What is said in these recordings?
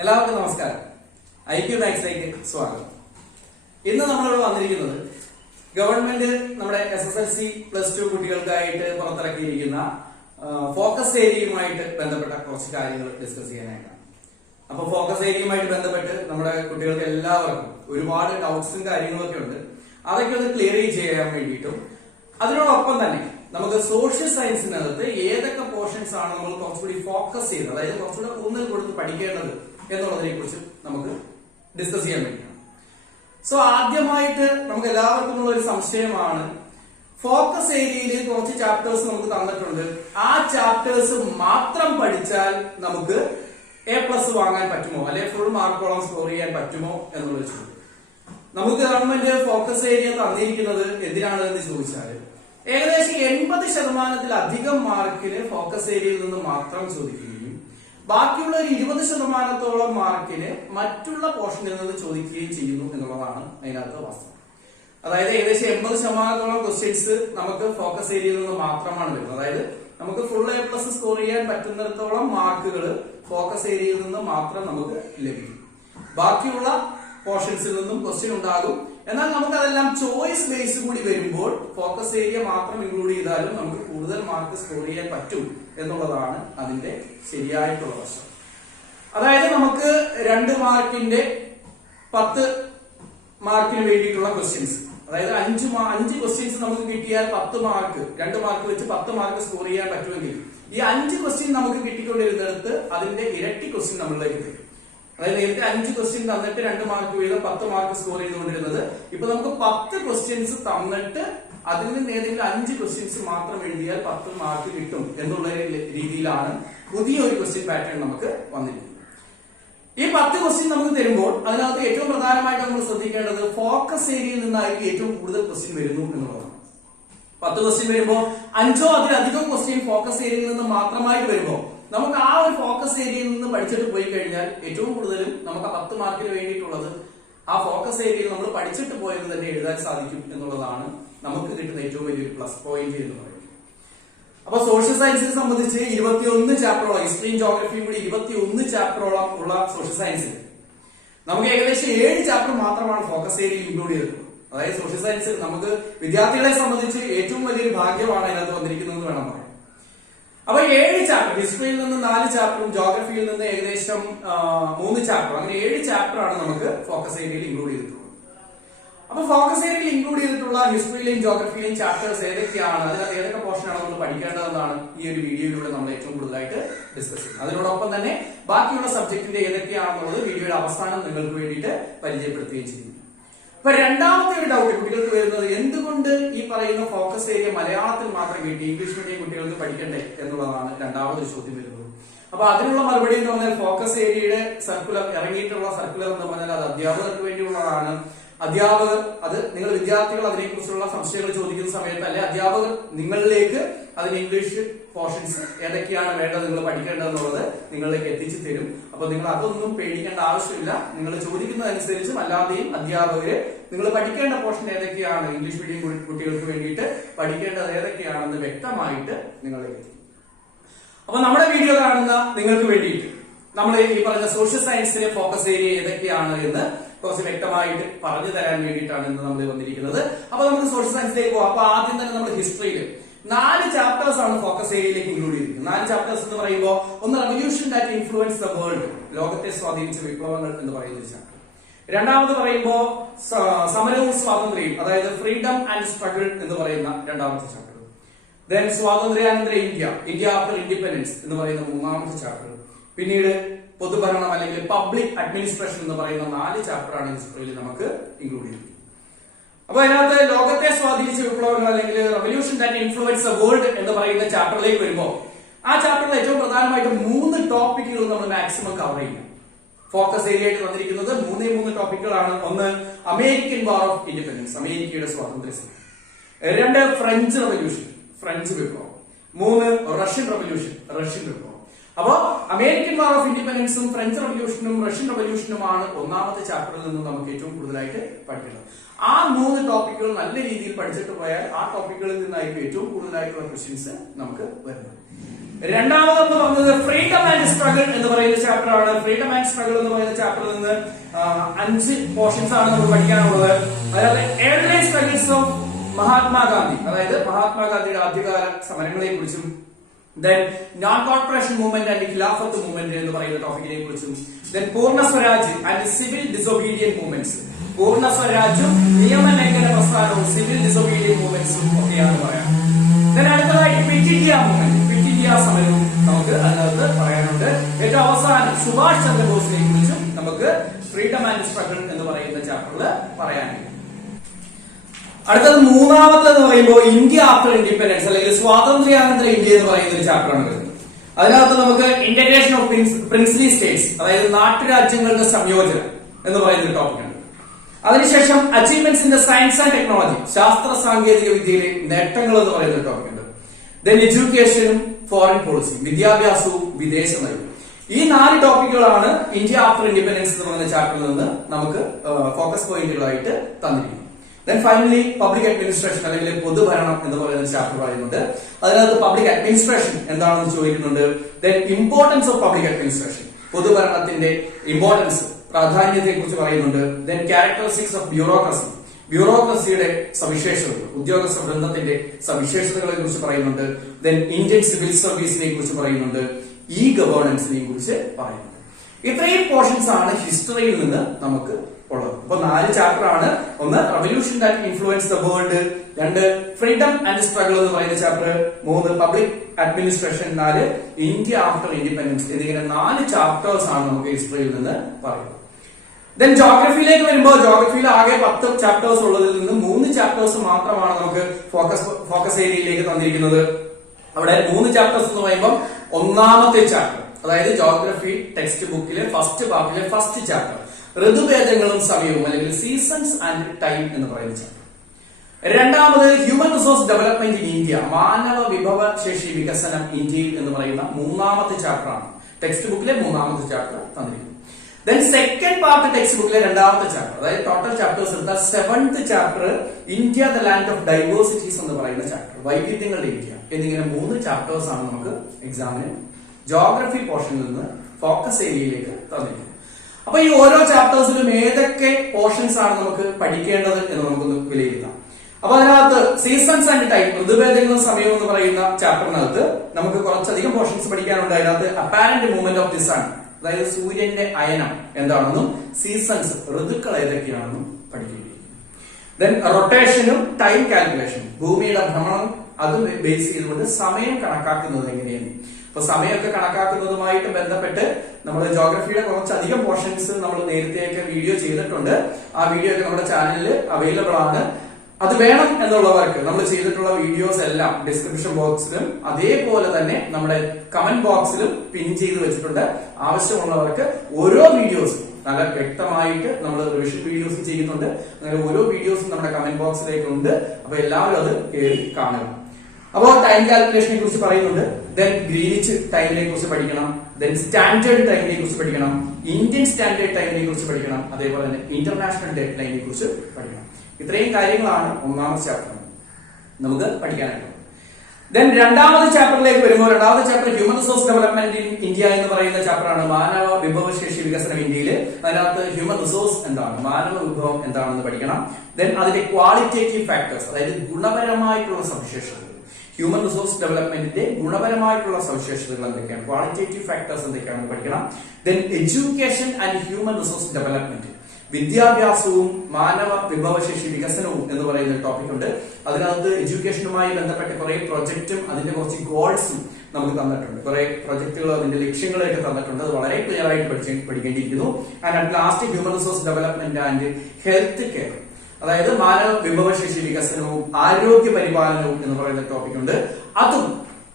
എല്ലാവർക്കും നമസ്കാരം. ഐക്യു മാത്സിലേക്ക് സ്വാഗതം. ഇന്ന് നമ്മളിവിടെ വന്നിരിക്കുന്നത് ഗവൺമെന്റ് നമ്മുടെ SSLC +2 കുട്ടികൾക്കായിട്ട് പുറത്തിറക്കിയിരിക്കുന്ന ഫോക്കസ് ഏരിയയുമായിട്ട് ബന്ധപ്പെട്ട കുറച്ച് കാര്യങ്ങൾ ഡിസ്കസ് ചെയ്യാനായിട്ടാണ്. അപ്പൊ ഫോക്കസ് ഏരിയയുമായിട്ട് ബന്ധപ്പെട്ട് നമ്മുടെ കുട്ടികൾക്ക് എല്ലാവർക്കും ഒരുപാട് ഡൗട്ട്സും കാര്യങ്ങളൊക്കെ ഉണ്ട്. അതൊക്കെ ഒന്ന് ക്ലിയർ ചെയ്യാൻ വേണ്ടിയിട്ടും അതിനോടൊപ്പം തന്നെ നമുക്ക് സോഷ്യൽ സയൻസിനകത്ത് ഏതൊക്കെ പോർഷൻസ് ആണ് നമ്മൾ കുറച്ചുകൂടി ഫോക്കസ് ചെയ്യുന്നത്, അതായത് കുറച്ചുകൂടി ഊന്നൽ കൊടുത്ത് പഠിക്കേണ്ടത് എന്നുള്ളതിനെ കുറിച്ച് നമുക്ക് ഡിസ്കസ് ചെയ്യാൻ വേണ്ടിയാണ്. സോ ആദ്യമായിട്ട് നമുക്ക് എല്ലാവർക്കും ഉള്ള ഒരു സംശയമാണ്, ഫോക്കസ് ഏരിയയിൽ കുറച്ച് ചാപ്റ്റേഴ്സ് നമുക്ക് തന്നിട്ടുണ്ട്, ആ ചാപ്റ്റേഴ്സ് മാത്രം പഠിച്ചാൽ നമുക്ക് A+ വാങ്ങാൻ പറ്റുമോ, അല്ലെങ്കിൽ ഫുൾ മാർക്കോളം സ്കോർ ചെയ്യാൻ പറ്റുമോ എന്നുള്ള ചോദ്യം. നമുക്ക് ഗവൺമെന്റ് ഫോക്കസ് ഏരിയ തന്നിരിക്കുന്നത് എന്തിനാണ് എന്ന് ചോദിച്ചാൽ ഏകദേശം 80% മാർക്കിന് ഫോക്കസ് ഏരിയയിൽ നിന്ന് മാത്രം ചോദിക്കുകയും ബാക്കിയുള്ള ഒരു 20% മാർക്കിന് മറ്റുള്ള പോർഷനിൽ നിന്ന് ചോദിക്കുകയും ചെയ്യുന്നു എന്നുള്ളതാണ് അതിനകത്ത് വാസ്തവം. അതായത് ഏകദേശം 80% ക്വസ്റ്റ്യൻസ് നമുക്ക് ഫോക്കസ് ഏരിയയിൽ നിന്ന് മാത്രമാണ് വരുന്നത്. അതായത് നമുക്ക് ഫുൾ A+ സ്കോർ ചെയ്യാൻ പറ്റുന്നിടത്തോളം മാർക്കുകൾ ഫോക്കസ് ഏരിയയിൽ നിന്ന് മാത്രം നമുക്ക് ലഭിക്കും. ബാക്കിയുള്ള പോർഷൻസിൽ നിന്നും ക്വസ്റ്റ്യൻ ഉണ്ടാകും. എന്നാൽ നമുക്ക് അതെല്ലാം ചോയ്സ് ബേസ് കൂടി വരുമ്പോൾ ഫോക്കസ് ഏരിയ മാത്രം ഇൻക്ലൂഡ് ചെയ്താലും നമുക്ക് കൂടുതൽ മാർക്ക് സ്കോർ ചെയ്യാൻ പറ്റും എന്നുള്ളതാണ് അതിന്റെ ശരിയായിട്ടുള്ള വശം. അതായത് നമുക്ക് 2 മാർക്കിന്റെ 10 മാർക്കിന് വേണ്ടിയിട്ടുള്ള ക്വസ്റ്റ്യൻസ്, അതായത് 5 ക്വസ്റ്റ്യൻസ് നമുക്ക് കിട്ടിയാൽ 10 മാർക്ക്, 2 മാർക്ക് വെച്ച് 10 മാർക്ക് സ്കോർ ചെയ്യാൻ പറ്റുമെങ്കിൽ ഈ 5 ക്വസ്റ്റ്യൻ നമുക്ക് കിട്ടിക്കൊണ്ടിരുന്നിടത്ത് അതിന്റെ ഇരട്ടി ക്വസ്റ്റ്യൻ നമ്മളിലേക്ക് തരും. അതായത് നേരത്തെ 5 ക്വസ്റ്റ്യൻ തന്നിട്ട് 2 മാർക്ക് വീതം 10 മാർക്ക് സ്കോർ ചെയ്തുകൊണ്ടിരുന്നത് ഇപ്പൊ നമുക്ക് 10 ക്വസ്റ്റ്യൻസ് തന്നിട്ട് അതിൽ നിന്ന് ഏതെങ്കിലും 5 ക്വസ്റ്റ്യൻസ് മാത്രം എഴുതിയാൽ 10 മാർക്ക് കിട്ടും എന്നുള്ള രീതിയിലാണ് പുതിയൊരു ക്വസ്റ്റ്യൻ പാറ്റേൺ നമുക്ക് വന്നിരിക്കുന്നത്. ഈ 10 ക്വസ്റ്റ്യൻ നമുക്ക് തരുമ്പോൾ അതിനകത്ത് ഏറ്റവും പ്രധാനമായിട്ട് നമ്മൾ ശ്രദ്ധിക്കേണ്ടത് ഫോക്കസ് ഏരിയയിൽ നിന്നായിരിക്കും ഏറ്റവും കൂടുതൽ ക്വസ്റ്റ്യൻ വരുന്നു എന്നുള്ളതാണ്. 10 ക്വസ്റ്റ്യൻ വരുമ്പോൾ 5ഓ അതിലധികം ക്വസ്റ്റ്യൻ ഫോക്കസ് ഏരിയയിൽ നിന്ന് മാത്രമായിട്ട് വരുമ്പോൾ നമുക്ക് ആ ഒരു ഫോക്കസ് ഏരിയയിൽ നിന്ന് പഠിച്ചിട്ട് പോയി കഴിഞ്ഞാൽ ഏറ്റവും കൂടുതലും നമുക്ക് 10 മാർക്കിന് വേണ്ടിയിട്ടുള്ളത് ആ ഫോക്കസ് ഏരിയയിൽ നമ്മൾ പഠിച്ചിട്ട് പോയത് തന്നെ എഴുതാൻ സാധിക്കും എന്നുള്ളതാണ് നമുക്ക് കിട്ടുന്ന ഏറ്റവും വലിയൊരു പ്ലസ് പോയിന്റ് എന്ന് പറയുന്നത്. അപ്പൊ സോഷ്യൽ സയൻസിനെ സംബന്ധിച്ച് 21 ചാപ്റ്ററോളം, ഹിസ്റ്ററിയും ജോഗ്രഫിയും കൂടി 21 ചാപ്റ്ററോളം ഉള്ള സോഷ്യൽ സയൻസിൽ നമുക്ക് ഏകദേശം 7 ചാപ്റ്റർ മാത്രമാണ് ഫോക്കസ് ഏരിയയിൽ ഇൻക്ലൂഡ് ചെയ്തിട്ടുള്ളത്. അതായത് സോഷ്യൽ സയൻസ് നമുക്ക് വിദ്യാർത്ഥികളെ സംബന്ധിച്ച് ഏറ്റവും വലിയൊരു ഭാഗ്യമാണ് അതിനകത്ത് വന്നിരിക്കുന്നത് വേണം പറയാം. അപ്പൊ 7 ചാപ്റ്റർ, ഹിസ്റ്ററിയിൽ നിന്ന് 4 ചാപ്റ്ററും ജോഗ്രഫിയിൽ നിന്ന് ഏകദേശം 3 ചാപ്റ്റർ, അങ്ങനെ 7 ചാപ്റ്റർ ആണ് നമുക്ക് ഫോക്കസ് ഏരിയയിൽ ഇൻക്ലൂഡ് ചെയ്തിട്ടുള്ളത്. അപ്പൊ ഫോക്കസ് ഏരിയയിൽ ഇൻക്ലൂഡ് ചെയ്തിട്ടുള്ള ഹിസ്റ്ററിയിലെയും ജോഗ്രഫിയിലെയും ചാപ്റ്റേഴ്സ് ഏതൊക്കെയാണ്, അതിനകത്ത് ഏതൊക്കെ പോർഷനാണ് നമ്മൾ പഠിക്കേണ്ടതെന്നാണ് ഈ ഒരു വീഡിയോയിലൂടെ നമ്മൾ ഏറ്റവും കൂടുതലായിട്ട് ഡിസ്കസ് ചെയ്യുന്നത്. അതിനോടൊപ്പം തന്നെ ബാക്കിയുള്ള സബ്ജക്റ്റിന്റെ ഏതൊക്കെയാണെന്നുള്ളത് വീഡിയോയുടെ അവസാനം നിങ്ങൾക്ക് വേണ്ടിയിട്ട് പരിചയപ്പെടുത്തുകയും ചെയ്യുന്നു. അപ്പൊ രണ്ടാമത്തെ ഒരു ഡൗട്ട് കുട്ടികൾക്ക് വരുന്നത്, എന്തുകൊണ്ട് ഈ പറയുന്ന ഫോക്കസ് ഏരിയ മലയാളത്തിൽ മാത്രം കിട്ടി, ഇംഗ്ലീഷ് മീഡിയം കുട്ടികൾക്ക് പഠിക്കണ്ടേ എന്നുള്ളതാണ് രണ്ടാമതൊരു ചോദ്യം വരുന്നത്. അപ്പൊ അതിനുള്ള മറുപടി എന്ന് പറഞ്ഞാൽ ഫോക്കസ് ഏരിയയുടെ സർക്കുലർ, ഇറങ്ങിയിട്ടുള്ള സർക്കുലർ എന്ന് പറഞ്ഞാൽ അത് അധ്യാപകർക്ക് വേണ്ടിയുള്ളതാണ്. അധ്യാപകർ അത് നിങ്ങൾ വിദ്യാർത്ഥികൾ അതിനെക്കുറിച്ചുള്ള സംശയങ്ങൾ ചോദിക്കുന്ന സമയത്ത് അല്ലെ അധ്യാപകർ നിങ്ങളിലേക്ക് അതിന് ഇംഗ്ലീഷ് പോർഷൻസ് ഏതൊക്കെയാണ് വേണ്ടത്, നിങ്ങൾ പഠിക്കേണ്ടതെന്നുള്ളത് നിങ്ങളിലേക്ക് എത്തിച്ചു തരും. അപ്പൊ നിങ്ങൾ അതൊന്നും പേടിക്കേണ്ട ആവശ്യമില്ല. നിങ്ങൾ ചോദിക്കുന്നതനുസരിച്ചും അല്ലാതെയും അധ്യാപകര് നിങ്ങൾ പഠിക്കേണ്ട പോർഷൻ ഏതൊക്കെയാണ്, ഇംഗ്ലീഷ് മീഡിയം കുട്ടികൾക്ക് വേണ്ടിയിട്ട് പഠിക്കേണ്ടത് ഏതൊക്കെയാണെന്ന് വ്യക്തമായിട്ട് നിങ്ങളിലേക്ക് എത്തിക്കും. അപ്പൊ നമ്മുടെ വീഡിയോ കാണുന്ന നിങ്ങൾക്ക് വേണ്ടിയിട്ട് നമ്മൾ ഈ പറഞ്ഞ സോഷ്യൽ സയൻസിലെ ഫോക്കസ് ഏരിയ ഏതൊക്കെയാണ് എന്ന് കുറച്ച് വ്യക്തമായിട്ട് പറഞ്ഞു തരാൻ വേണ്ടിയിട്ടാണ് ഇന്ന് നമ്മൾ വന്നിരിക്കുന്നത്. അപ്പൊ നമുക്ക് സോഷ്യൽ സയൻസിലേക്ക് പോകാം. അപ്പൊ ആദ്യം തന്നെ നമ്മൾ ഹിസ്റ്ററിയിൽ 4 ചാപ്റ്റേഴ്സ് ആണ് ഫോക്കസ് ഏരിയയിലേക്ക് ഇൻക്ലൂഡ് ചെയ്തിരിക്കുന്നത്. 4 ചാപ്റ്റേഴ്സ് എന്ന് പറയുമ്പോൾ ഒന്ന് revolution that influence the world, ലോകത്തെ സ്വാധീനിച്ച വിപ്ലവങ്ങൾ എന്ന് പറയുന്ന ഒരു ചാപ്റ്റർ. രണ്ടാമത് പറയുമ്പോ സമരവും സ്വാതന്ത്ര്യവും, അതായത് ഫ്രീഡം ആൻഡ് സ്ട്രഗിൾ എന്ന് പറയുന്ന രണ്ടാമത്തെ ചാപ്റ്റർ. ദെൻ സ്വാതന്ത്ര്യാനന്തര ഇന്ത്യ ആഫ്റ്റർ ഇൻഡിപെൻഡൻസ് എന്ന് പറയുന്ന 3ാമത്തെ ചാപ്റ്റർ. പിന്നീട് പൊതുഭരണം അല്ലെങ്കിൽ പബ്ലിക് അഡ്മിനിസ്ട്രേഷൻ എന്ന് പറയുന്ന 4 ചാപ്റ്ററാണ് ഹിസ്റ്ററിയിൽ നമുക്ക് ഇൻക്ലൂഡ് ചെയ്തിരിക്കുന്നത്. അപ്പൊ അതിനകത്ത് ലോകത്തെ സ്വാധീനിച്ച വിപ്ലവങ്ങൾ അല്ലെങ്കിൽ revolution that influence the world എന്ന് പറയുന്ന ചാപ്റ്ററിലേക്ക് വരുമ്പോൾ ആ ചാപ്റ്ററിൽ ഏറ്റവും പ്രധാനമായിട്ട് 3 ടോപ്പിക്കുകൾ നമ്മൾ മാക്സിമം കവർ ചെയ്യും. ഫോക്കസ് ഏരിയ ആയിട്ട് വന്നിരിക്കുന്നത് 3 ടോപ്പിക്കുകളാണ്. ഒന്ന് അമേരിക്കൻ വാർ ഓഫ് ഇൻഡിപെൻഡൻസ്, അമേരിക്കയുടെ സ്വാതന്ത്ര്യ സമരം. 2 ഫ്രഞ്ച് റെവല്യൂഷൻ, ഫ്രഞ്ച് വിപ്ലവം. 3 റഷ്യൻ റെവല്യൂഷൻ, റഷ്യൻ വിപ്ലവം. അപ്പോ അമേരിക്കൻ വാർ ഓഫ് ഇൻഡിപെൻഡൻസും ഫ്രഞ്ച് റെവല്യൂഷനും റഷ്യൻ റെവല്യൂഷനുമാണ് 1ാമത്തെ ചാപ്റ്ററിൽ നിന്ന് നമുക്ക് ഏറ്റവും കൂടുതലായിട്ട് പഠിക്കുന്നത്. ആ 3 ടോപ്പിക്കുകൾ നല്ല രീതിയിൽ പഠിച്ചിട്ട് പോയാൽ ആ ടോപ്പിക്കുകളിൽ നിന്നായിരിക്കും ഏറ്റവും കൂടുതലായിട്ടുള്ള ക്വസ്റ്റ്യൻസ് നമുക്ക് വരുന്നത്. രണ്ടാമതെന്ന് പറഞ്ഞത് ഫ്രീഡം ആൻഡ് സ്ട്രഗിൾ എന്ന് പറയുന്ന ചാപ്റ്റർ ആണ്. ഫ്രീഡം ആൻഡ് സ്ട്രഗിൾ എന്ന് പറയുന്ന ചാപ്റ്ററിൽ നിന്ന് 5 പോർഷൻസ് ആണ് നമുക്ക് പഠിക്കാനുള്ളത്. അതായത് ഏർലി സ്ട്രഗിൾസ് ഓഫ് മഹാത്മാഗാന്ധി, അതായത് മഹാത്മാഗാന്ധിയുടെ ആദ്യകാല സമരങ്ങളെ കുറിച്ചും, then non corporation movement and khilafat movement എന്ന് പറയുന്ന ടോപ്പിക്കിനെ കുറിച്ചും, then പൂർണ്ണ Swaraj and civil disobedient movements, പൂർണ്ണ സ്വരാജും നിയമലംഘന പ്രസ്ഥാനവും സിവിൽ ഡിസൊബീഡിയന്റ് മൂവ്മെന്റ്സും ഒക്കെയാണ് പറയാം. then അടുത്തതായിട്ട് quit India movement, quit India സമരവും നമുക്ക് അതിനകത്ത് പറയാനുണ്ട്. ഏറ്റവും അവസാനം സുഭാഷ് ചന്ദ്രബോസിനെ കുറിച്ചും നമുക്ക് ഫ്രീഡം ആൻഡ് സ്ട്രഗിൾ എന്ന് പറയുന്ന ചാപ്റ്ററിൽ പറയാനുണ്ട്. അടുത്തത് മൂന്നാമത്തെന്ന് പറയുമ്പോൾ ഇന്ത്യ ആഫ്റ്റർ ഇൻഡിപെൻഡൻസ് അല്ലെങ്കിൽ സ്വാതന്ത്ര്യാനന്തര ഇന്ത്യ എന്ന് പറയുന്ന ഒരു ചാപ്റ്ററാണ് വരുന്നത്. അതിനകത്ത് നമുക്ക് ഇന്റഗ്രേഷൻ ഓഫ് പ്രിൻസ്ലി സ്റ്റേറ്റ്സ്, അതായത് നാട്ടുരാജ്യങ്ങളുടെ സംയോജനം എന്ന് പറയുന്ന ഒരു ടോപ്പിക് ഉണ്ട്. അതിനുശേഷം achievements in the science and technology, ശാസ്ത്ര സാങ്കേതിക വിദ്യയിലെ നേട്ടങ്ങൾ എന്ന് പറയുന്ന ഒരു ടോപ്പിക് ഉണ്ട്. ദെൻ എഡ്യൂക്കേഷനും ഫോറിൻ പോളിസി, വിദ്യാഭ്യാസവും വിദേശ നയവും. ഈ 4 ടോപ്പിക്കുകളാണ് ഇന്ത്യ ആഫ്റ്റർ ഇൻഡിപെൻഡൻസ് എന്ന് പറയുന്ന ചാപ്റ്ററിൽ നിന്ന് നമുക്ക് ഫോക്കസ് പോയിന്റുകളായിട്ട് തന്നിരിക്കുന്നത്. ദെൻ ഫൈനലി പബ്ലിക് അഡ്മിനിസ്ട്രേഷൻ അല്ലെങ്കിൽ പൊതുഭരണം എന്ന് പറയുന്ന ചാപ്റ്റർ പറയുന്നുണ്ട്. അതിനകത്ത് പബ്ലിക് അഡ്മിനിസ്ട്രേഷൻ എന്താണെന്ന് ചോദിക്കുന്നുണ്ട്. Then importance of public administration, പൊതുഭരണത്തിന്റെ ഇമ്പോർട്ടൻസ്, പ്രാധാന്യത്തെ കുറിച്ച് പറയുന്നുണ്ട്. ദെൻ ക്യാരക്ടറിസ്റ്റിക്സ് ഓഫ് ബ്യൂറോക്രസി, ബ്യൂറോക്രസിയുടെ സവിശേഷതകൾ, ഉദ്യോഗസ്ഥ വൃന്ദത്തിന്റെ സവിശേഷതകളെ കുറിച്ച് പറയുന്നുണ്ട്. ദെൻ ഇന്ത്യൻ സിവിൽ സർവീസിനെ കുറിച്ച് പറയുന്നുണ്ട്. ഇ ഗവേണൻസിനെ കുറിച്ച് പറയുന്നുണ്ട്. ഇത്രയും പോർഷൻസ് ആണ് ഹിസ്റ്ററിയിൽ നിന്ന് നമുക്ക് ഉള്ളത്. അപ്പൊ 4 ചാപ്റ്റർ ആണ്. ഒന്ന് revolution that influence the world, 2 freedom and struggle എന്ന് പറയുന്ന chapter, 3 public administration, 4 India after independence എന്നിങ്ങനെ 4 ചാപ്റ്റേഴ്സ് ആണ് നമുക്ക് ഹിസ്റ്ററിയിൽ നിന്ന് പറയുന്നത്. ദെൻ ജോഗ്രഫിയിലേക്ക് വരുമ്പോൾ ജോഗ്രഫിയിൽ ആകെ 10 ചാപ്റ്റേഴ്സ് ഉള്ളതിൽ നിന്ന് 3 ചാപ്റ്റേഴ്സ് മാത്രമാണ് നമുക്ക് ഫോക്കസ് ഏരിയയിലേക്ക് തന്നിരിക്കുന്നത്. അവിടെ 3 ചാപ്റ്റേഴ്സ് എന്ന് പറയുമ്പോൾ ഒന്നാമത്തെ ചാപ്റ്റർ, അതായത് ജോഗ്രഫി ടെക്സ്റ്റ് ബുക്കിലെ ഫസ്റ്റ് പാർട്ടിലെ ഫസ്റ്റ് ചാപ്റ്റർ, ഋതുഭേദങ്ങളും സമയവും അല്ലെങ്കിൽ സീസൺസ് ആൻഡ് ടൈം എന്ന് പറയുന്ന ചാപ്റ്റർ. രണ്ടാമത് human resource development in India, മാനവ വിഭവശേഷി വികസനം ഇന്ത്യയിൽ എന്ന് പറയുന്ന 3ാമത്തെ ചാപ്റ്റർ ആണ്. ടെക്സ്റ്റ് ബുക്കിലെ 3ാമത്തെ ചാപ്റ്റർ തന്നിരിക്കുന്നു. ദെൻ സെക്കൻഡ് പാർട്ട് ടെക്സ്റ്റ് ബുക്കിലെ 2ാമത്തെ ചാപ്റ്റർ, അതായത് ടോട്ടൽ ചാപ്റ്റേഴ്സ് എടുത്ത 7th chapter India the land of diversities എന്ന് പറയുന്ന ചാപ്റ്റർ, വൈവിധ്യങ്ങളുടെ ഇന്ത്യ എന്നിങ്ങനെ 3 ചാപ്റ്റേഴ്സ് ആണ് നമുക്ക് എക്സാമിന് ജോഗ്രഫി പോർഷനിൽ നിന്ന് ഫോക്കസ് ഏരിയയിലേക്ക് തന്നിരിക്കുന്നത്. അപ്പൊ ഈ ഓരോ ചാപ്റ്റേഴ്സിലും ഏതൊക്കെ പോർഷൻസ് ആണ് നമുക്ക് പഠിക്കേണ്ടത് എന്ന് നമുക്കൊന്ന് വിലയിരുത്താം. അപ്പൊ അതിനകത്ത് സീസൺസ് ആൻഡ് ടൈം, ഋതുഭേദങ്ങളും സമയവും എന്ന് പറയുന്ന ചാപ്റ്ററിനകത്ത് നമുക്ക് കുറച്ചധികം പോർഷൻസ് പഠിക്കാനുണ്ട്. അതിനകത്ത് apparent movement of the sun, അതായത് സൂര്യന്റെ അയനം എന്താണെന്നും സീസൺസ് ഋതുക്കൾ ഏതൊക്കെയാണെന്നും പഠിക്കേണ്ടിയിരിക്കുന്നു. ദെൻ റൊട്ടേഷനും ടൈം കാൽക്കുലേഷനും, ഭൂമിയുടെ ഭ്രമണം അത് ബേസ് ചെയ്തുകൊണ്ട് സമയം കണക്കാക്കുന്നത് എങ്ങനെയാണ്. അപ്പൊ സമയമൊക്കെ കണക്കാക്കുന്നതുമായിട്ട് ബന്ധപ്പെട്ട് നമ്മൾ ജോഗ്രഫിയുടെ കുറച്ചധികം പോർഷൻസ് നമ്മൾ നേരത്തെയൊക്കെ വീഡിയോ ചെയ്തിട്ടുണ്ട്. ആ വീഡിയോ ഒക്കെ നമ്മുടെ ചാനലിൽ അവൈലബിൾ ആണ്. അത് വേണം എന്നുള്ളവർക്ക് നമ്മൾ ചെയ്തിട്ടുള്ള വീഡിയോസ് എല്ലാം ഡിസ്ക്രിപ്ഷൻ ബോക്സിലും അതേപോലെ തന്നെ നമ്മുടെ കമന്റ് ബോക്സിലും പിൻ ചെയ്ത് വെച്ചിട്ടുണ്ട്. ആവശ്യമുള്ളവർക്ക് ഓരോ വീഡിയോസും നല്ല വ്യക്തമായിട്ട് നമ്മൾ റിവിഷൻ വീഡിയോസ് ചെയ്യുന്നുണ്ട്. അങ്ങനെ ഓരോ വീഡിയോസും നമ്മുടെ കമന്റ് ബോക്സിലേക്ക് ഉണ്ട്. അപ്പൊ എല്ലാവരും അത് കയറി കാണുക. അപ്പോൾ ടൈം കാൽക്കുലേഷനെ കുറിച്ച് പറയുന്നുണ്ട്. ദെൻ ഗ്രീനിച്ച് ടൈമിനെ കുറിച്ച് പഠിക്കണം. ദെൻ സ്റ്റാൻഡേർഡ് ടൈമിനെ കുറിച്ച് പഠിക്കണം. ഇന്ത്യൻ സ്റ്റാൻഡേർഡ് ടൈമിനെ കുറിച്ച് പഠിക്കണം. അതേപോലെ തന്നെ ഇന്റർനാഷണൽ ഡേറ്റ് ലൈനിനെ കുറിച്ച് പഠിക്കണം. ഇത്രയും കാര്യങ്ങളാണ് ഒന്നാമത്തെ ചാപ്റ്റർ നമുക്ക് പഠിക്കാനായിട്ടുള്ളത്. ദെൻ രണ്ടാമത്തെ ചാപ്റ്ററിലേക്ക് വരുമ്പോൾ രണ്ടാമത്തെ chapter human resource development in India എന്ന് പറയുന്ന ചാപ്റ്ററാണ്. മാനവ വിഭവശേഷി വികസനം ഇന്ത്യയിൽ. അതിനകത്ത് ഹ്യൂമൻ റിസോഴ്സ് എന്താണ്, മാനവ വിഭവം എന്താണെന്ന് പഠിക്കണം. ദെൻ അതിന്റെ ക്വാളിറ്റേറ്റീവ് ഫാക്ടേഴ്സ്, അതായത് ഗുണപരമായിട്ടുള്ള സവിശേഷതകൾ, ഹ്യൂമൻ റിസോഴ്സ് ഡെവലപ്മെന്റിന്റെ ഗുണപരമായിട്ടുള്ള സവിശേഷതകൾ എന്തൊക്കെയാണ്, ക്വാളിറ്റേറ്റീവ് ഫാക്ടേഴ്സ് എന്തൊക്കെയാണെന്ന് പഠിക്കണം. Then education and human resource development, വിദ്യാഭ്യാസവും മാനവ വിഭവശേഷി വികസനവും എന്ന് പറയുന്ന ഒരു ടോപ്പിക് ഉണ്ട്. അതിനകത്ത് എഡ്യൂക്കേഷനുമായി ബന്ധപ്പെട്ട കുറെ പ്രൊജക്റ്റും അതിന്റെ കുറച്ച് ഗോൾസും നമുക്ക് തന്നിട്ടുണ്ട്. കുറെ പ്രൊജക്ടുകൾ അതിന്റെ ലക്ഷ്യങ്ങളൊക്കെ തന്നിട്ടുണ്ട്. അത് വളരെ ക്ലിയർ ആയിട്ട് പഠിക്കേണ്ടിയിരിക്കുന്നു. And at last human resource development and health care, അതായത് മാനവ വിഭവശേഷി വികസനവും ആരോഗ്യ പരിപാലനവും എന്ന് പറയുന്ന ടോപ്പിക് ഉണ്ട്. അതും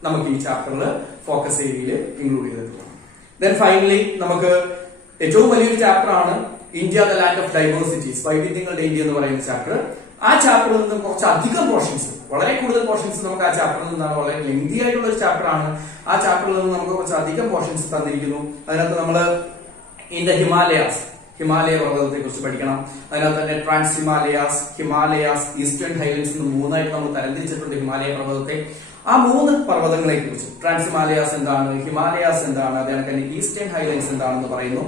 നമുക്ക് ഈ ചാപ്റ്ററിൽ ഫോക്കസ് ഏരിയയിൽ ഇൻക്ലൂഡ് ചെയ്തിട്ടുണ്ട്. ദെൻ ഫൈനലി നമുക്ക് ഏറ്റവും വലിയൊരു ചാപ്റ്റർ ആണ് India the land of diversities, വൈവിധ്യങ്ങളുടെ ഇന്ത്യ എന്ന് പറയുന്ന ചാപ്റ്റർ. ആ ചാപ്റ്ററിൽ നിന്ന് കുറച്ചധികം പോർഷൻസ്, വളരെ കൂടുതൽ പോർഷൻസ് നമുക്ക് ആ ചാപ്റ്ററിൽ നിന്നാണ്. വളരെ ലെങ്തി ആയിട്ടുള്ള ഒരു ചാപ്റ്റർ ആണ്. ആ ചാപ്റ്ററിൽ നിന്ന് നമുക്ക് കുറച്ചധികം പോർഷൻസ് തന്നിരിക്കുന്നു. അതിനകത്ത് നമ്മൾ ഇൻ ദ ഹിമാലയാസ്, ഹിമാലയ പർവ്വതത്തെ കുറിച്ച് പഠിക്കണം. അതിനകത്ത് തന്നെ trans Himalayas, Himalayas, eastern highlands എന്ന് 3ആയിട്ട് നമ്മൾ തരംതിരിച്ചിട്ടുണ്ട് ഹിമാലയ പർവ്വതത്തെ. ആ 3 പർവ്വതങ്ങളെ കുറിച്ച്, ട്രാൻസ് ഹിമാലയാസ് എന്താണ്, ഹിമാലയാസ് എന്താണ്, അതേപോലെ തന്നെ ഈസ്റ്റേൺ ഹൈലൈറ്റ്സ് എന്താണെന്ന് പറയുന്നു.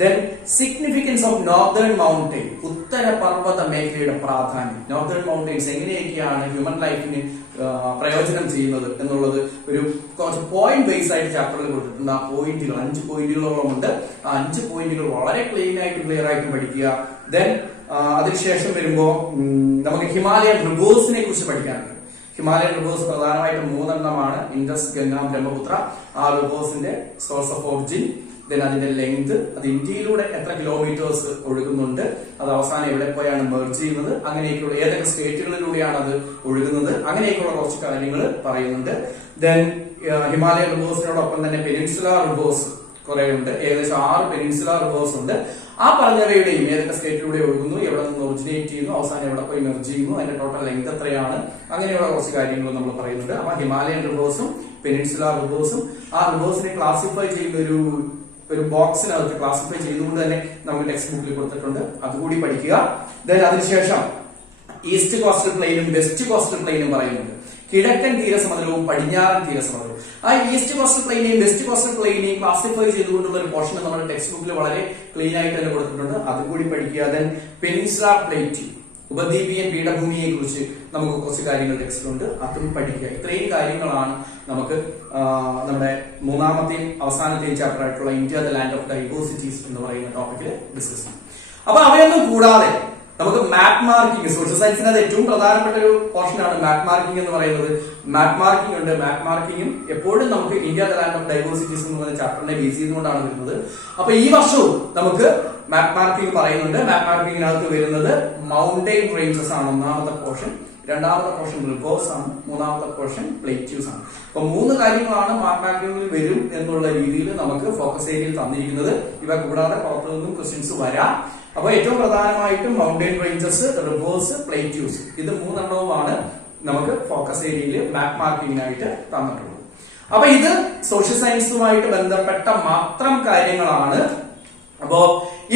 Then significance of northern mountain, ഉത്തര പർവ്വത മേഖലയുടെ പ്രാധാന്യം, നോർത്തേൺ മൗണ്ടെയിൻസ് എങ്ങനെയൊക്കെയാണ് ഹ്യൂമൻ ലൈഫിന് പ്രയോജനം ചെയ്യുന്നത് എന്നുള്ളത് ഒരു കുറച്ച് പോയിന്റ് ബേസ് ആയിട്ട് ചാപ്റ്ററിൽ കൊടുത്തിട്ടുണ്ട്. ആ പോയിന്റുകൾ 5 പോയിന്റുകളോളം ഉണ്ട്. ആ 5 പോയിന്റുകൾ വളരെ ക്ലിയർ ആയിട്ട് പഠിക്കുക. ദെൻ അതിനുശേഷം വരുമ്പോ നമുക്ക് ഹിമാലയൻ റിവേഴ്സിനെ കുറിച്ച് പഠിക്കാനുണ്ട്. ഹിമാലയൻ റിവേഴ്സ് പ്രധാനമായിട്ടും 3 എണ്ണമാണ്: ഇൻഡസ്, ഗംഗ, ബ്രഹ്മപുത്ര. ആ റിവേഴ്സിന്റെ സോഴ്സ് ഓഫ് ഒറിജിൻ, ദെൻ അതിന്റെ ലെങ്ത്, അത് ഇന്ത്യയിലൂടെ എത്ര കിലോമീറ്റേഴ്സ് ഒഴുകുന്നുണ്ട്, അത് അവസാനം എവിടെ പോയാണ് മെർജ് ചെയ്യുന്നത്, അങ്ങനെയൊക്കെയുള്ള ഏതൊക്കെ സ്റ്റേറ്റുകളിലൂടെയാണ് അത് ഒഴുകുന്നത്, അങ്ങനെയൊക്കെയുള്ള കുറച്ച് കാര്യങ്ങൾ പറയുന്നുണ്ട്. ദെൻ ഹിമാലയൻ റിവേഴ്സിനോടൊപ്പം തന്നെ പെനിൻസുലാർ റിവേഴ്സ് കുറെ ഉണ്ട്. ഏകദേശം 6 പെനിൻസുലാർ റിവേഴ്സ് ഉണ്ട്. ആ പറഞ്ഞവയുടെയും ഏതൊക്കെ സ്റ്റേറ്റിലൂടെ ഒഴുകുന്നു, എവിടെ നിന്ന് ഒറിജിനേറ്റ് ചെയ്യുന്നു, അവസാനം എവിടെ പോയി മെർജ് ചെയ്യുന്നു, അതിന്റെ ടോട്ടൽ ലെങ്ത് എത്രയാണ്, അങ്ങനെയുള്ള കുറച്ച് കാര്യങ്ങൾ നമ്മൾ പറയുന്നുണ്ട്. അപ്പൊ ഹിമാലയൻ റിവേഴ്സും പെനിൻസുലാർ റിവേഴ്സും ആ റിവേഴ്സിനെ ക്ലാസിഫൈ ചെയ്യുന്ന ഒരു ബോക്സിനകത്ത് ക്ലാസിഫൈ ചെയ്തുകൊണ്ട് തന്നെ നമുക്ക് ടെക്സ്റ്റ് ബുക്കിൽ കൊടുത്തിട്ടുണ്ട്. അതുകൂടി പഠിക്കുക. ദെൻ അതിനുശേഷം ഈസ്റ്റ് കോസ്റ്റൽ പ്ലെയിനും വെസ്റ്റ് കോസ്റ്റൽ പ്ലെയിനും പറയുന്നുണ്ട്. കിഴക്കൻ തീരസമതലവും പടിഞ്ഞാറൻ തീരസമതലവും. ആ ഈസ്റ്റ് കോസ്റ്റൽ പ്ലെയിനെയും വെസ്റ്റ് കോസ്റ്റൽ പ്ലെയിനെയും ക്ലാസിഫൈ ചെയ്തുകൊണ്ടുള്ള ഒരു പോർഷൻ നമ്മുടെ ടെക്സ്റ്റ് ബുക്കിൽ വളരെ ക്ലീൻ ആയിട്ട് തന്നെ കൊടുത്തിട്ടുണ്ട്. അതുകൂടി പഠിക്കുക. ദെൻ പെനിൻസുലാർ പ്ലേറ്റ്, ഉപദ്വീപീയൻ പീഠഭൂമിയെ കുറിച്ച് നമുക്ക് കുറച്ച് കാര്യങ്ങൾ ടെക്സ്റ്റിലുണ്ട്, അതും പഠിക്കുക. ഇത്രയും കാര്യങ്ങളാണ് നമുക്ക് നമ്മുടെ 3ാമത്തെയും അവസാനത്തെയും ചാപ്റ്റർ ആയിട്ടുള്ള India the land of diversities എന്ന് പറയുന്ന ടോപ്പിക്കിൽ ഡിസ്കസ് ചെയ്യും. അപ്പൊ അവയൊന്നും കൂടാതെ നമുക്ക് മാപ്പ് മാർക്കിംഗ്, സോഷ്യൽ സയൻസിന് അത് ഏറ്റവും പ്രധാനപ്പെട്ട ഒരു പോർഷനാണ് മാപ്പ് മാർക്കിംഗ് എന്ന് പറയുന്നത്. മാപ്പ് മാർക്കിംഗ് ഉണ്ട്. മാപ്പ് മാർക്കിംഗും എപ്പോഴും നമുക്ക് India the land of diversities എന്ന് പറയുന്ന ചാപ്റ്ററിനെ ബേസ് ചെയ്തുകൊണ്ടാണ് വരുന്നത്. അപ്പൊ ഈ വർഷവും നമുക്ക് മാപ്പ് മാർക്കിംഗ് പറയുന്നുണ്ട്. മാപ്പ് മാർക്കിംഗിനകത്ത് വരുന്നത് മൗണ്ടെയിൻ റേഞ്ചസ് ആണ് 1ാമത്തെ പോർഷൻ, 2ാമത്തെ പോർഷൻ റിവേഴ്സ് ആണ്, 3ാമത്തെ പോർഷൻ പ്ലേറ്റ്യൂസ് ആണ്. അപ്പൊ 3 കാര്യങ്ങളാണ് മാപ്പ് മാർക്കിംഗിൽ വരും എന്നുള്ള രീതിയിൽ നമുക്ക് ഫോക്കസ് ഏരിയയിൽ തന്നിരിക്കുന്നത്. ഇവ കൂടാതെ പുറത്തു നിന്നും ക്വസ്റ്റ്യൻസ് വരാം. അപ്പൊ ഏറ്റവും പ്രധാനമായിട്ടും മൗണ്ടെയിൻ റേഞ്ചസ്, റിവേഴ്സ്, പ്ലേറ്റ്യൂസ്, ഇത് 3 എണ്ണവുമാണ് നമുക്ക് ഫോക്കസ് ഏരിയയിൽ മാപ്പ് മാർക്കിങ്ങിനായിട്ട് തന്നിട്ടുള്ളത്. അപ്പൊ ഇത് സോഷ്യൽ സയൻസുമായിട്ട് ബന്ധപ്പെട്ട മാത്രം കാര്യങ്ങളാണ്. അപ്പോ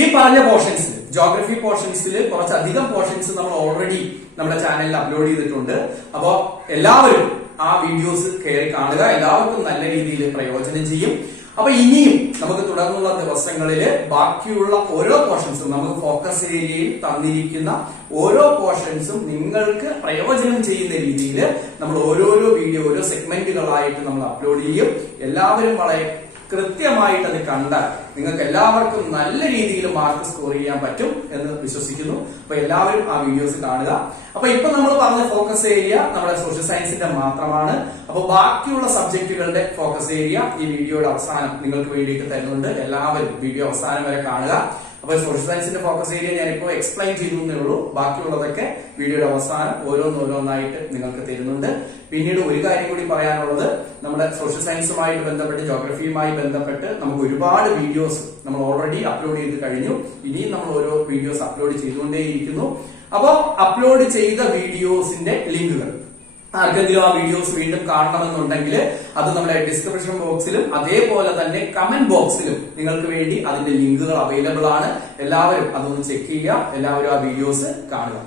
ഈ പറഞ്ഞ പോർഷൻസിൽ, ജോഗ്രഫി പോർഷൻസിൽ കുറച്ചധികം പോർഷൻസ് നമ്മൾ ഓൾറെഡി നമ്മുടെ ചാനലിൽ അപ്ലോഡ് ചെയ്തിട്ടുണ്ട്. അപ്പോ എല്ലാവരും ആ വീഡിയോസ് കയറി കാണുക. എല്ലാവർക്കും നല്ല രീതിയിൽ പ്രയോജനം ചെയ്യും. അപ്പൊ ഇനിയും നമുക്ക് തുടർന്നുള്ള ദിവസങ്ങളിൽ ബാക്കിയുള്ള ഓരോ പോർഷൻസും, നമുക്ക് ഫോക്കസ് ഏരിയയിൽ തന്നിരിക്കുന്ന ഓരോ പോർഷൻസും നിങ്ങൾക്ക് പ്രയോജനം ചെയ്യുന്ന രീതിയിൽ നമ്മൾ ഓരോരോ വീഡിയോ, ഓരോ സെഗ്മെന്റുകളായിട്ട് നമ്മൾ അപ്ലോഡ് ചെയ്യും. എല്ലാവരും വളരെ കൃത്യമായിട്ട് അത് കണ്ടാൽ നിങ്ങൾക്ക് എല്ലാവർക്കും നല്ല രീതിയിൽ മാർക്ക് സ്കോർ ചെയ്യാൻ പറ്റും എന്ന് വിശ്വസിക്കുന്നു. അപ്പൊ എല്ലാവരും ആ വീഡിയോസ് കാണുക. അപ്പൊ ഇപ്പൊ നമ്മൾ പറഞ്ഞ ഫോക്കസ് ഏരിയ നമ്മുടെ സോഷ്യൽ സയൻസിന്റെ മാത്രമാണ്. അപ്പൊ ബാക്കിയുള്ള സബ്ജക്റ്റുകളുടെ ഫോക്കസ് ഏരിയ ഈ വീഡിയോയുടെ അവസാനം നിങ്ങൾക്ക് വേണ്ടിയിട്ട് തരുന്നുണ്ട്. എല്ലാവരും വീഡിയോ അവസാനം വരെ കാണുക. അപ്പൊ സോഷ്യൽ സയൻസിന്റെ ഫോക്കസ് ഏരിയ ഞാനിപ്പോ എക്സ്പ്ലെയിൻ ചെയ്തേ ഉള്ളൂ. ബാക്കിയുള്ളതൊക്കെ വീഡിയോയുടെ അവസാനം ഓരോന്നോരോന്നായിട്ട് നിങ്ങൾക്ക് തരുന്നുണ്ട്. പിന്നീട് ഒരു കാര്യം കൂടി പറയാനുള്ളത്, നമ്മുടെ സോഷ്യൽ സയൻസുമായിട്ട് ബന്ധപ്പെട്ട്, ജോഗ്രഫിയുമായി ബന്ധപ്പെട്ട് നമുക്ക് ഒരുപാട് വീഡിയോസ് നമ്മൾ ഓൾറെഡി അപ്ലോഡ് ചെയ്ത് കഴിഞ്ഞു. ഇനിയും നമ്മൾ ഓരോ വീഡിയോസ് അപ്ലോഡ് ചെയ്തുകൊണ്ടേയിരിക്കുന്നു. അപ്പോ അപ്ലോഡ് ചെയ്ത വീഡിയോസിന്റെ ലിങ്കുകൾ ആർക്കെങ്കിലും ആ വീഡിയോസ് വീണ്ടും കാണണമെന്നുണ്ടെങ്കിൽ അത് നമ്മുടെ ഡിസ്ക്രിപ്ഷൻ ബോക്സിലും അതേപോലെ തന്നെ കമന്റ് ബോക്സിലും നിങ്ങൾക്ക് വേണ്ടി അതിന്റെ ലിങ്കുകൾ അവൈലബിൾ ആണ്. എല്ലാവരും അതൊന്ന് ചെക്ക് ചെയ്യുക. എല്ലാവരും ആ വീഡിയോസ് കാണുക.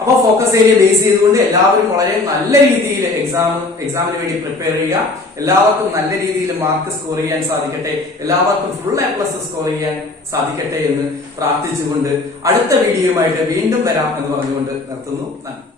അപ്പൊ ഫോക്കസ് ഏരിയ ബേസ് ചെയ്തുകൊണ്ട് എല്ലാവരും വളരെ നല്ല രീതിയിൽ എക്സാമിന് വേണ്ടി പ്രിപ്പയർ ചെയ്യുക. എല്ലാവർക്കും നല്ല രീതിയിൽ മാർക്ക് സ്കോർ ചെയ്യാൻ സാധിക്കട്ടെ. എല്ലാവർക്കും ഫുൾ A+ സ്കോർ ചെയ്യാൻ സാധിക്കട്ടെ എന്ന് പ്രാർത്ഥിച്ചുകൊണ്ട് അടുത്ത വീഡിയോയുമായിട്ട് വീണ്ടും വരാം എന്ന് പറഞ്ഞുകൊണ്ട് നിർത്തുന്നു. നന്ദി.